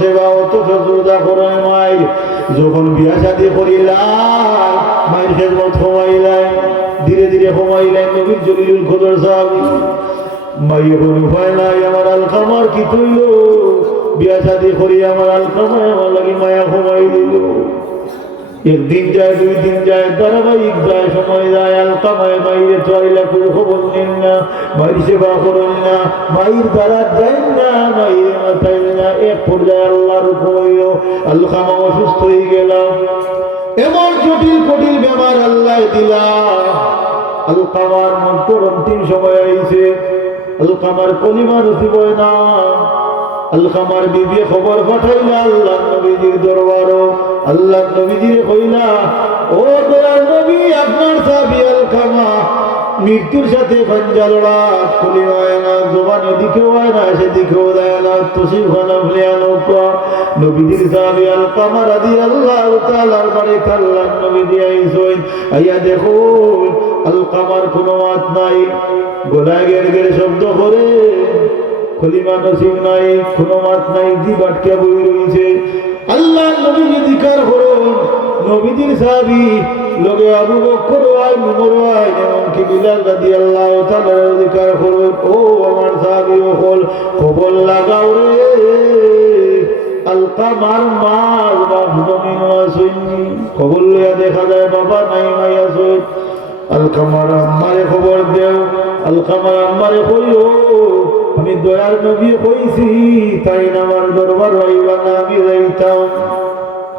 সেবা অত শত্রুতা করে মায়ের। যখন বিয়া শাদি করিলাম, মায়ের খেদমত কমাইলাই ধীরে ধীরে কমাইলাই নবীর জলিলুল খোদর সাহাবি। মাইয়ে কোন ভয় নাই, আমার আলকামার কি তুইল বিয়া শাদি করি আমার আলকামায় আমার লাগি মায়া কমাই দিল। একদিন যায়, দুই দিন যায়, ধারাবাহিক যায়, সময় যায় আলকামায় মাইরে চয়লা করে খবর নেন না মাইর সেবা করেন না মাইর দ্বারা না মাথায় না, এক পর্যায়ে আল্লাহর আলকামা অসুস্থ হয়ে গেলাম এমন জটিল কঠিল বেমার আল্লাহ দিলা। আলকামার মন্তর অন্তিম সময় আইছে আলকামার কলিমা নসিব না। আলকামার বিবি খবর পাঠাইলা আল্লাহ আল্লাহ নবীজির কইলা ও দয়াল নবী, আপনার সাবি আলকামা, মৃত্যুর সাথে পাঞ্জা লড়া খুলি হয় না, জবান এদিকেও হয় না, সেদিকেও দেয় না তুসিব খানা ফ্লিয়ানো নবীজির সাবি আলকামা রাদি আল্লাহ তালার বাড়ি কাল্লাহ নবীজি আইসইন আইয়া দেখো, আলকামার কোনো মাত নাই, গোলায় গের গের শব্দ করে। খলিমা নসিব নাই, কোনো মাত নাই জি বাটকা বই রয়েছে আল্লাহ নবীজি দিকার করুন। নবীজির সাহাবি লগে আবু বকর আয় উমর আয় এমনকি বিলাল রাদিয়াল্লাহু তাআলার অধিকার করুন। ও আমার সাহাবি হল খবর লাগাও রে। আলকামার মার বাপ জমিন আসেননি খবর লইয়া দেখা যায়, বাবা নাই মাই আসেন আলকামার আম্মারে খবর দেও, আলকামার আম্মারে কইও। আমি দয়ার নবী কইছি তাই আমার দরবার হইবা না আমি যাইতাম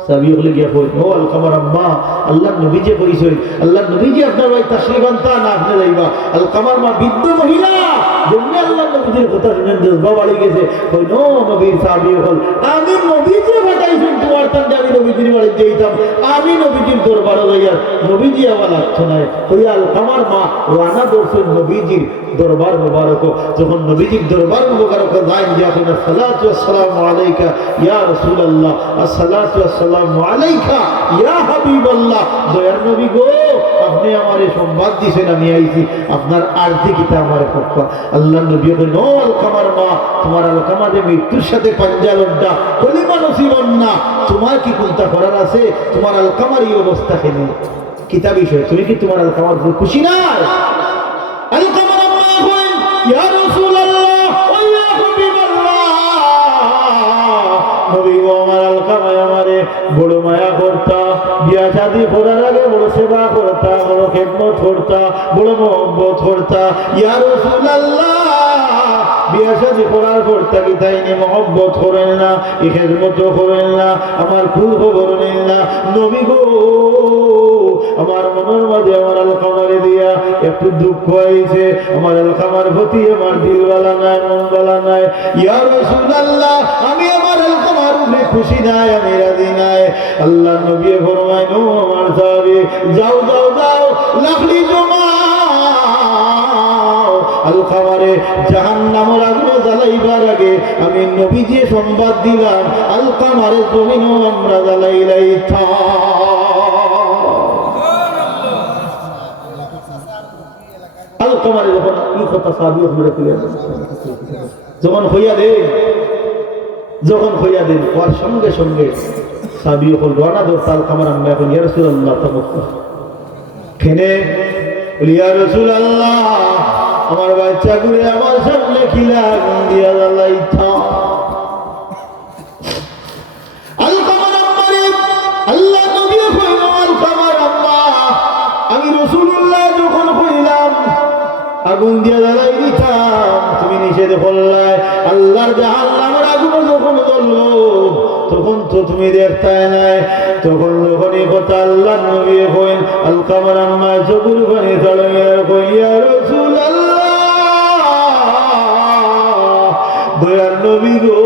সাবি হলে গিয়া কই, ও আলকামার আম্মা আল্লাহ নবী যে কইছেন আল্লাহ নবী যে আপনার না আপনি আলকামার মা মহিলা, জন্য আল্লাহ নবীর কথা শুনেন কই, নো তান্ডে আমি আমার লাগতো আলকামার মা আমারে সংবাদ দিছেন, আমি আইছি। আপনার কিতা আমার পক্ষ আল্লাহ নবী গো নো আলকামার মা, তোমার আলকামা যে মৃত্যুর সাথে পাঞ্জা লড্ডা কলিমা নসিব না। তোমার কি চিন্তা করার আছে? তোমার আলকামার এই অবস্থা কেন কিতা বিষয় তুমি কি তোমার আলকামার উপর খুশি না সেবা করতা, বড় খেদমত করতা, বড় মহব্বত করতা। ইয়া রাসূলুল্লাহ বিয়া করার পর তাকে তাই নিয়ে মহব্বত করেন না এই খেদমত করেন না, আমার খবর নেন না। নবী গো, আমার মনের মাঝে আমার আলকামারে দিয়া একটু দুঃখ হয়েছে, আমার আলকামার প্রতি আমার নাই নাই। আমি আমার আলকামার উপরে খুশি নাই, আমি রাজি নাই। আল্লাহ নবী ফরমায় আমার যাও যাও যাও লাখলি জমাও আলকামারে জাহান্নামের আগুনে জ্বালাইবার আগে আমি নবীজি সংবাদ দিলাম আলকামারে জমিনও আমরা জ্বালাইলাই থা। যখন যখন হইয়া দে, যখন হইয়া সঙ্গে সঙ্গে আমরা এখন, ইয়া রাসূলুল্লাহ তামুক খেনে বলি, ইয়া রাসূলুল্লাহ, আমার বাচ্চা গুলো আমার সামনে খিলা আল্লাহ আগুন দিয়া জ্বালাই দিতাম, তুমি নিষেধ করলাই আল্লাহর জাহান্নামের তো তুমি দেখতাই নাই। তখন এই কথা আল্লাহ নবী কইন আল কামার আম্মা চকুর পানি তড়িয়ার কইয়া রসুল দয়ার নবী গো,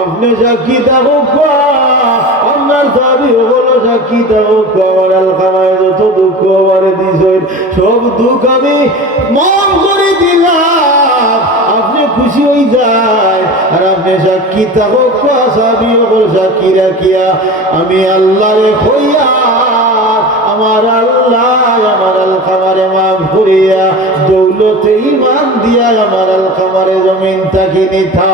আপনি সাক্ষী থাকো আপনার দাবি হলো সাক্ষী থাকো আমার আলকামায় যত দুঃখ আমারে দিছেন, সব দুঃখ আমি মন করে দিলাম। আপনি খুশি হয়ে আর আপনি সাক্ষী থাকো সাবি হল সাক্ষী রাখিয়া আমি আল্লাহরে হইয়া, আমার আল্লাহ আমার আল খামারে মাফ করিয়া, দৌলতে ইমান দিয়া আমার আল খামারে জমিন তাকে নিথা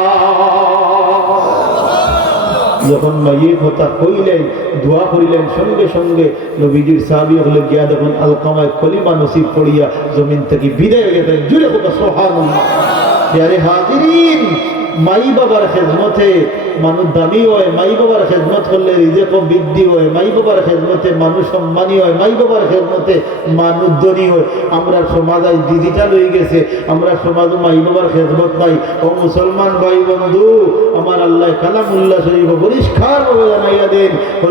যখন মাইয়ের কথা কইলেন, দোয়া করিলেন, সঙ্গে সঙ্গে নবীজির সাহাবি হলে গিয়া দেখুন আলকামায় কলিমা নসিব করিয়া জমিন থেকে বিদায় হয়ে গেলেন। জুড়ে কথা সোহান মাই বাবার খেদমতে মানুষ দামি হয়, মাই বাবার খেদমত করলে রিজেক বৃদ্ধি হয়, মাই বাবার খেদমতে মানুষ সম্মানী হয়, মাই বাবার খেদমতে মানুষ ধনী হয়। আমরা সমাজ আজ ডিজিটাল হয়ে গেছে, আমরা সমাজ মাই বাবার খেদমত নাই। ও মুসলমান ভাই বন্ধু, আমার আল্লাহ কালামুল্লাহ শরীফ পরিষ্কার জানাইয়া দেন, ও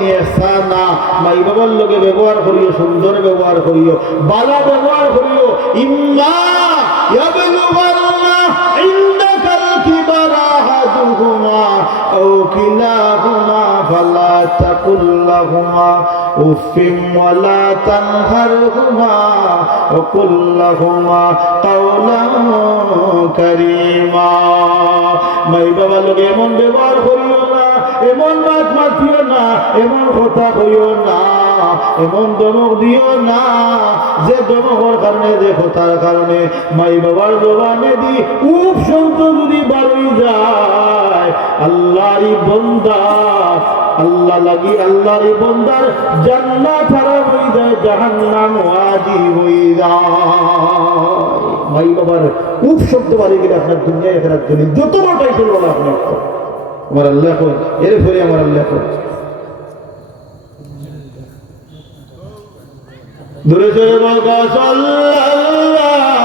নিয়ে সা না মাই বাবার লোকে ব্যবহার করিও, সুন্দর ব্যবহার করিও, বালা ব্যবহার করিও ইম্মা ইয়াবলুগান্না أحدهما أو كلاهما فلا تقل لهما أف ولا تنهرهما وقل لهما قولا كريما মাই বাবা লোক এমন ব্যবহার করিও না এমন মাছ মাতিও না এমন কথা কইও না এমন দমক দিও না, যে দমকর কারণে, যে কথার কারণে মাই বাবার জবানে দি উপ শব্দ যদি বাড়ি যায়, আল্লাহরই বন্দা, আল্লাহ লাগি আল্লাহরই বন্দার জান্নাত ছাড়া হই যায়, জাহান্নাম ওয়াজি হই যায়। মাই বাবার উপ শব্দ বাড়ি গেলে আপনার ফেরার জন্য যত বড় টাইটেল বলো আপনি। আমার আল্লাহ এর ফলে আমার আল্লাহ দূরে সরে সাল্লাল্লাহ